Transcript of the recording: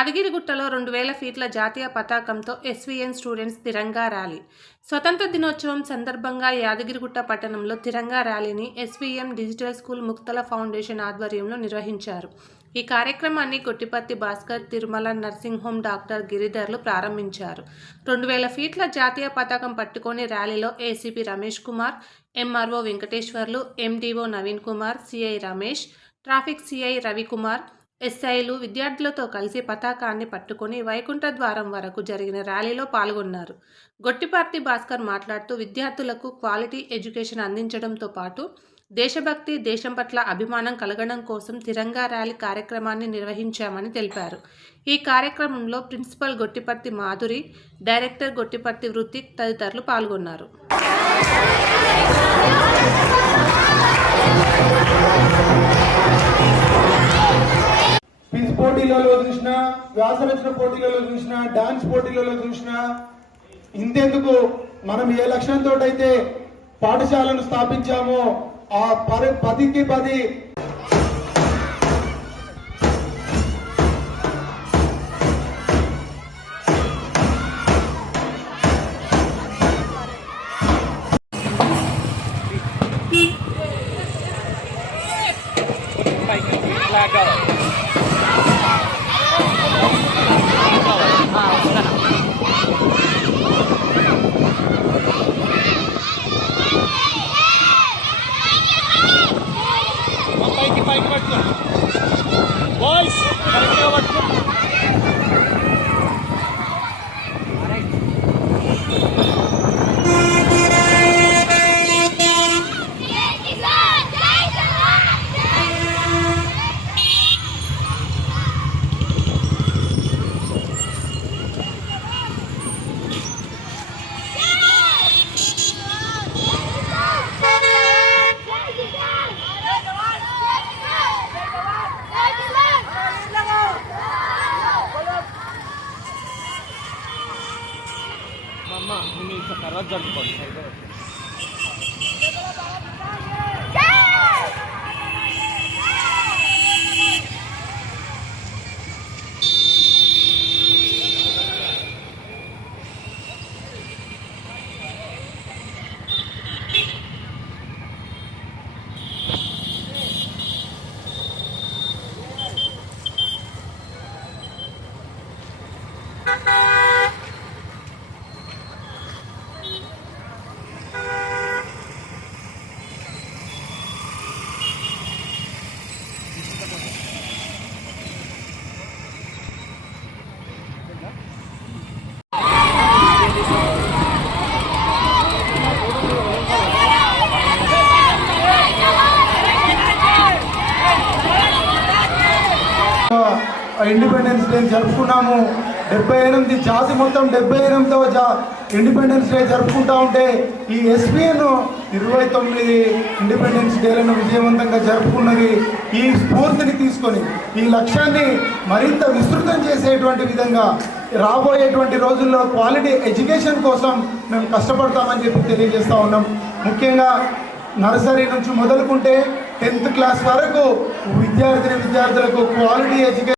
యాదగిరిగుట్టలో 2000 ఫీట్ల జాతీయ పతాకంతో ఎస్వీఎన్ స్టూడెంట్స్ తిరంగా ర్యాలీ. స్వతంత్ర దినోత్సవం సందర్భంగా యాదగిరిగుట్ట పట్టణంలో తిరంగా ర్యాలీని SVM digital school Muktala foundation ఆధ్వర్యంలో నిర్వహించారు. ఈ కార్యక్రమాన్ని Kottipatti Bhaskar, Tirumala nursing home doctor గిరిధర్లు ప్రారంభించారు. 2000 ఫీట్ల జాతీయ పతాకం పట్టుకొని ర్యాలీలో ACP Ramesh Kumar, MRO Venkateswarlu, MDO Naveen Kumar, CI Ramesh, traffic CI Ravikumar, ఎస్ఐలు విద్యార్థులతో కలిసి పతాకాన్ని పట్టుకొని వైకుంఠ ద్వారం వరకు జరిగిన ర్యాలీలో పాల్గొన్నారు. గొట్టిపర్తి భాస్కర్ మాట్లాడుతూ విద్యార్థులకు క్వాలిటీ ఎడ్యుకేషన్ అందించడంతో పాటు దేశభక్తి, దేశం పట్ల అభిమానం కలగడం కోసం తిరంగా ర్యాలీ కార్యక్రమాన్ని నిర్వహించామని తెలిపారు. ఈ కార్యక్రమంలో ప్రిన్సిపల్ గొట్టిపర్తి మాధురి, డైరెక్టర్ గొట్టిపర్తి వృత్తిక్ తదితరులు పాల్గొన్నారు. క్విజ్ పోటీలలో చూసినా, వ్యాసరచన పోటీలలో చూసినా, డాన్స్ పోటీలలో చూసినా, ఇంతెందుకు మనం ఏ లక్ష్యంతో అయితే పాఠశాలను స్థాపించామో ఆ 10కి 10 బాయ్స్ కరెక్ట్గా పట్టుకో. తర్వాత జరుపుకోండి. Independence day జరుపుకున్నాము. 78 జాతి మొత్తం 78వ ఇండిపెండెన్స్ డే జరుపుకుంటా ఉంటే ఈ ఎస్పీఎన్ 29 ఇండిపెండెన్స్ డేలను విజయవంతంగా జరుపుకున్నది. ఈ స్ఫూర్తిని తీసుకొని ఈ లక్ష్యాన్ని మరింత విస్తృతం చేసేటువంటి విధంగా రాబోయేటువంటి రోజుల్లో క్వాలిటీ ఎడ్యుకేషన్ కోసం మేము కష్టపడతామని చెప్పి తెలియజేస్తూ ఉన్నాం. ముఖ్యంగా నర్సరీ నుంచి మొదలుకుంటే 10th క్లాస్ వరకు విద్యార్థులకు క్వాలిటీ ఎడ్యుకేషన్